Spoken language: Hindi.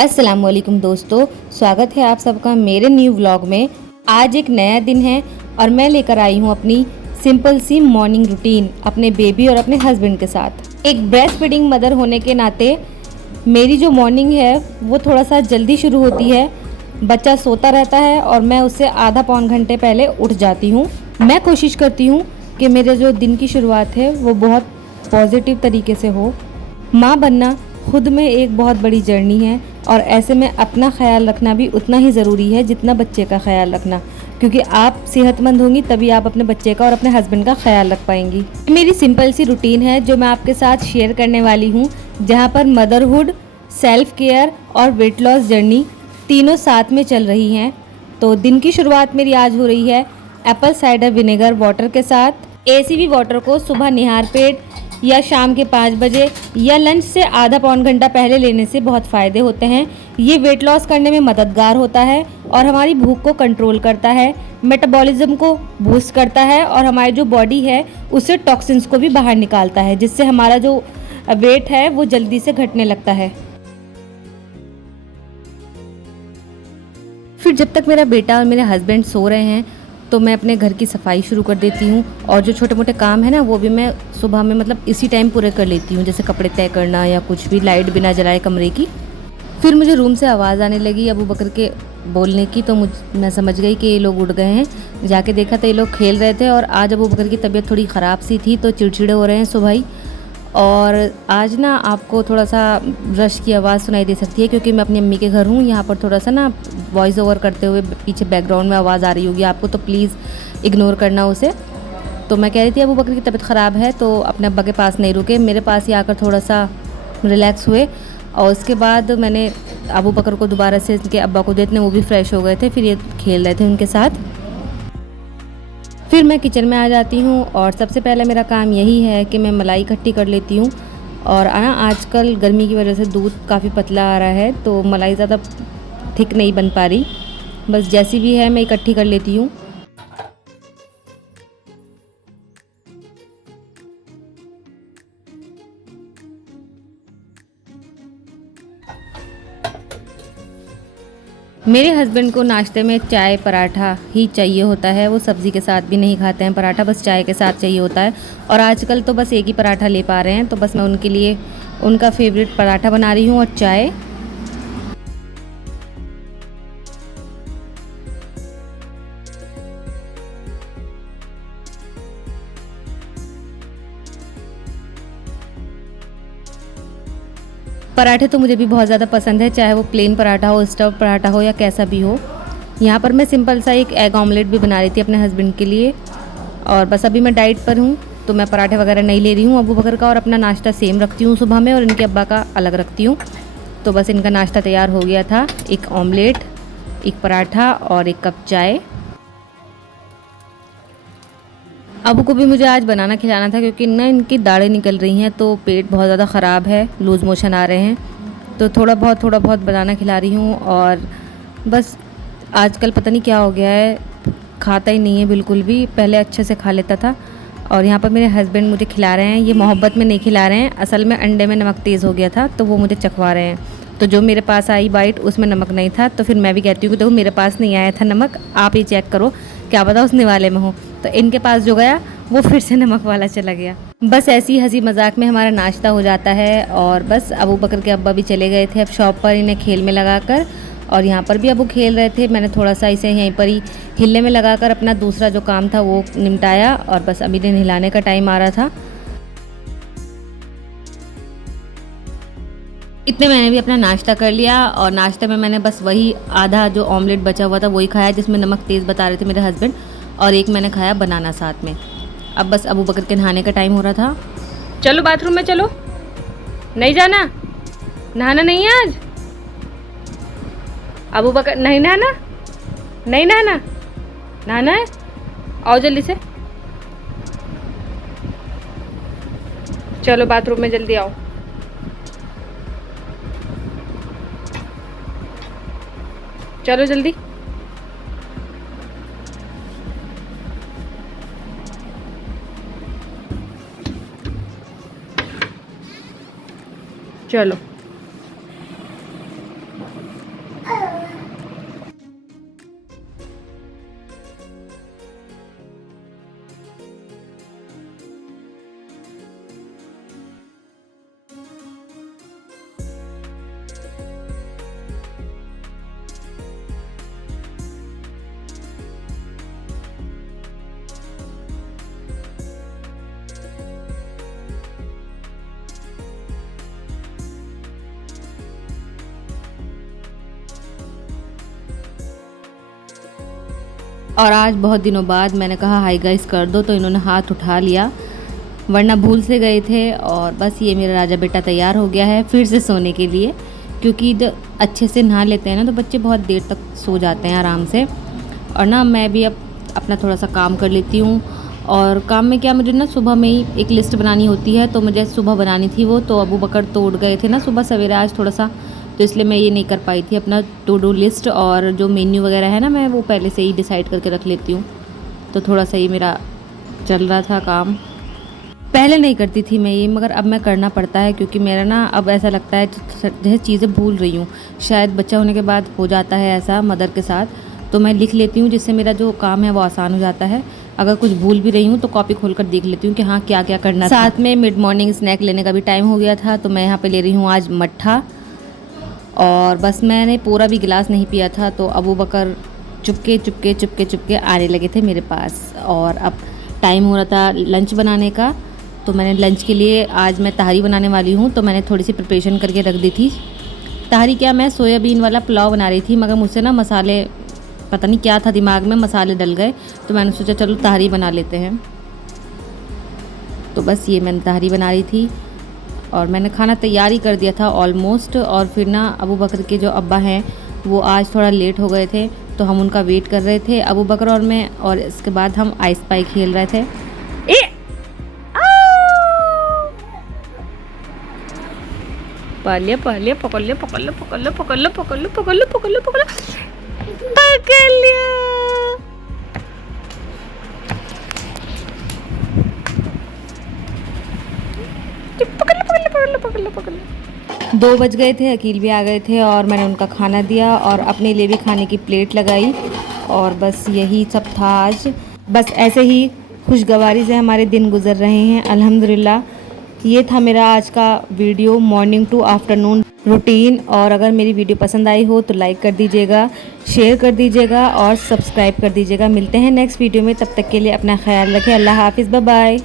अस्सलाम वालेकुम दोस्तों, स्वागत है आप सबका मेरे न्यू व्लॉग में। आज एक नया दिन है और मैं लेकर आई हूँ अपनी सिंपल सी मॉर्निंग रूटीन अपने बेबी और अपने हस्बैंड के साथ। एक ब्रेस्ट फीडिंग मदर होने के नाते मेरी जो मॉर्निंग है वो थोड़ा सा जल्दी शुरू होती है। बच्चा सोता रहता है और मैं उससे आधा पौन घंटे पहले उठ जाती हूँ। मैं कोशिश करती हूँ कि मेरे जो दिन की शुरुआत है वो बहुत पॉजिटिव तरीके से हो। माँ बनना खुद में एक बहुत बड़ी जर्नी है और ऐसे में अपना ख्याल रखना भी उतना ही ज़रूरी है जितना बच्चे का ख्याल रखना, क्योंकि आप सेहतमंद होंगी तभी आप अपने बच्चे का और अपने हस्बैंड का ख्याल रख पाएंगी। मेरी सिंपल सी रूटीन है जो मैं आपके साथ शेयर करने वाली हूँ, जहाँ पर मदरहुड, सेल्फ केयर और वेट लॉस जर्नी तीनों साथ में चल रही हैं। तो दिन की शुरुआत मेरी आज हो रही है एप्पल साइडर विनेगर वाटर के साथ। एसीवी वाटर को सुबह निहार पेट या शाम के 5 बजे या लंच से आधा पौन घंटा पहले लेने से बहुत फ़ायदे होते हैं। ये वेट लॉस करने में मददगार होता है और हमारी भूख को कंट्रोल करता है, मेटाबॉलिज्म को बूस्ट करता है और हमारी जो बॉडी है उससे टॉक्सिन्स को भी बाहर निकालता है, जिससे हमारा जो वेट है वो जल्दी से घटने लगता है। फिर जब तक मेरा बेटा और मेरे हस्बैंड सो रहे हैं तो मैं अपने घर की सफाई शुरू कर देती हूँ और जो छोटे मोटे काम है ना वो भी मैं सुबह में मतलब इसी टाइम पूरे कर लेती हूँ, जैसे कपड़े तय करना या कुछ भी, लाइट बिना जलाए कमरे की। फिर मुझे रूम से आवाज़ आने लगी अबू बकर के बोलने की, तो मैं समझ गई कि ये लोग उठ गए हैं। जाके देखा तो ये लोग खेल रहे थे और आज अबू बकर की तबीयत थोड़ी ख़राब सी थी तो चिड़चिड़े हो रहे हैं सुबह ही। और आज ना आपको थोड़ा सा रश की आवाज़ सुनाई दे सकती है क्योंकि मैं अपनी अम्मी के घर हूँ। यहाँ पर थोड़ा सा ना वॉइस ओवर करते हुए पीछे बैकग्राउंड में आवाज़ आ रही होगी आपको, तो प्लीज़ इग्नोर करना उसे। तो मैं कह रही थी अबू बकर की तबीयत ख़राब है तो अपने अब्बा के पास नहीं रुके, मेरे पास ही आकर थोड़ा सा रिलैक्स हुए। और उसके बाद मैंने अबू बकर को दोबारा से उनके अब्बा को देते, वो भी फ्रेश हो गए थे, फिर ये खेल रहे थे उनके साथ। फिर मैं किचन में आ जाती हूँ और सबसे पहले मेरा काम यही है कि मैं मलाई इकट्ठी कर लेती हूँ। और ना आजकल गर्मी की वजह से दूध काफ़ी पतला आ रहा है तो मलाई ज़्यादा थिक नहीं बन पा रही, बस जैसी भी है मैं इकट्ठी कर लेती हूँ। मेरे हस्बैंड को नाश्ते में चाय पराठा ही चाहिए होता है, वो सब्ज़ी के साथ भी नहीं खाते हैं पराठा, बस चाय के साथ चाहिए होता है। और आजकल तो बस एक ही पराठा ले पा रहे हैं, तो बस मैं उनके लिए उनका फेवरेट पराठा बना रही हूँ और चाय। पराठे तो मुझे भी बहुत ज़्यादा पसंद है, चाहे वो प्लेन पराठा हो, स्टफ पराठा हो या कैसा भी हो। यहाँ पर मैं सिंपल सा एक एग ऑमलेट भी बना रही थी अपने हस्बैंड के लिए। और बस अभी मैं डाइट पर हूँ तो मैं पराठे वगैरह नहीं ले रही हूँ अबू बकर का, और अपना नाश्ता सेम रखती हूँ सुबह में और इनके अब्बा का अलग रखती हूँ। तो बस इनका नाश्ता तैयार हो गया था, एक ऑमलेट, एक पराठा और एक कप चाय। अबू को भी मुझे आज बनाना खिलाना था क्योंकि ना इनकी दाढ़ें निकल रही हैं तो पेट बहुत ज़्यादा ख़राब है, लूज़ मोशन आ रहे हैं, तो थोड़ा बहुत बनाना खिला रही हूँ। और बस आजकल पता नहीं क्या हो गया है, खाता ही नहीं है बिल्कुल भी, पहले अच्छे से खा लेता था। और यहाँ पर मेरे हस्बैंड मुझे खिला रहे हैं, ये मोहब्बत में नहीं खिला रहे हैं, असल में अंडे में नमक तेज़ हो गया था तो वो मुझे चखवा रहे हैं। तो जो मेरे पास आई बाइट उसमें नमक नहीं था, तो फिर मैं भी कहती हूँ कि देखो मेरे पास नहीं आया था नमक, आप ही चेक करो, क्या पता उस निवाले में हो। तो इनके पास जो गया वो फिर से नमक वाला चला गया। बस ऐसी हंसी मजाक में हमारा नाश्ता हो जाता है। और बस अबू बकर के अब्बा भी चले गए थे अब शॉप पर इन्हें खेल में लगाकर, और यहाँ पर भी अबू खेल रहे थे। मैंने थोड़ा सा इसे यहीं पर ही हिलने में लगाकर अपना दूसरा जो काम था वो निपटाया और बस अभी इन्हें हिलाने का टाइम आ रहा था। इतने मैंने भी अपना नाश्ता कर लिया और नाश्ते में मैंने बस वही आधा जो ऑमलेट बचा हुआ था वही खाया जिसमें नमक तेज़ बता रहे थे मेरे हस्बैंड, और एक मैंने खाया बनाना साथ में। अब बस अबू बकर के नहाने का टाइम हो रहा था। चलो बाथरूम में चलो, नहीं जाना, नहाना नहीं है आज अबू बकर, नहीं नहाना, नहीं नहाना, नहाना है, आओ जल्दी से, चलो बाथरूम में जल्दी आओ। चलो जल्दी, चलो। और आज बहुत दिनों बाद मैंने कहा हाय गाइस कर दो, तो इन्होंने हाथ उठा लिया, वरना भूल से गए थे। और बस ये मेरा राजा बेटा तैयार हो गया है फिर से सोने के लिए, क्योंकि जब अच्छे से नहा लेते हैं ना तो बच्चे बहुत देर तक सो जाते हैं आराम से। और ना मैं भी अब अपना थोड़ा सा काम कर लेती हूँ। और काम में क्या, मुझे ना सुबह में ही एक लिस्ट बनानी होती है, तो मुझे सुबह बनानी थी वो, तो अबू बकर तोड़ गए थे ना सुबह सवेरे आज थोड़ा सा, तो इसलिए मैं ये नहीं कर पाई थी अपना टू डू लिस्ट। और जो मेन्यू वगैरह है ना, मैं वो पहले से ही डिसाइड करके रख लेती हूँ, तो थोड़ा सा ही मेरा चल रहा था काम। पहले नहीं करती थी मैं ये, मगर अब मैं करना पड़ता है, क्योंकि मेरा ना अब ऐसा लगता है जैसे चीज़ें भूल रही हूँ। शायद बच्चा होने के बाद हो जाता है ऐसा मदर के साथ, तो मैं लिख लेती हूँ जिससे मेरा जो काम है वो आसान हो जाता है। अगर कुछ भूल भी रही हूँ तो कॉपी खोल कर देख लेती हूँ कि हाँ क्या क्या करना था। साथ में मिड मॉर्निंग स्नैक लेने का भी टाइम हो गया था, तो मैं यहाँ पे ले रही हूँ आज मट्ठा। और बस मैंने पूरा भी गिलास नहीं पिया था, तो अबू बकर चुपके चुपके चुपके चुपके आने लगे थे मेरे पास। और अब टाइम हो रहा था लंच बनाने का, तो मैंने लंच के लिए आज मैं तहारी बनाने वाली हूँ, तो मैंने थोड़ी सी प्रिपरेशन करके रख दी थी। तहारी क्या, मैं सोयाबीन वाला पुलाव बना रही थी, मगर मुझसे ना मसाले, पता नहीं क्या था दिमाग में, मसाले डल गए, तो मैंने सोचा चलो तहारी बना लेते हैं। तो बस ये मैंने तहारी बना रही थी, और मैंने खाना तैयार ही कर दिया था ऑलमोस्ट। और फिर ना अबू बकर के जो अब्बा हैं वो आज थोड़ा लेट हो गए थे, तो हम उनका वेट कर रहे थे अबू बकर और मैं, और इसके बाद हम आइस पाई खेल रहे थे। पहले पहले पकड़ ले पकड़ ले पकड़ ले पकड़ ले पकड़ ले पकड़ ले पकड़ ले पकड़ ले पकड़ लिया। पकड़ ले। 2 बज गए थे, अकील भी आ गए थे, और मैंने उनका खाना दिया और अपने लिए भी खाने की प्लेट लगाई। और बस यही सब था आज। बस ऐसे ही खुशगवारी से हमारे दिन गुजर रहे हैं अल्हम्दुलिल्लाह। ये था मेरा आज का video, morning to afternoon routine. और अगर मेरी वीडियो पसंद आई हो तो लाइक कर दीजिएगा, शेयर कर दीजिएगा और सब्सक्राइब कर दीजिएगा। मिलते हैं नेक्स्ट वीडियो में, तब तक के लिए अपना ख्याल रखें। अल्लाह हाफिज़, बाय बाय।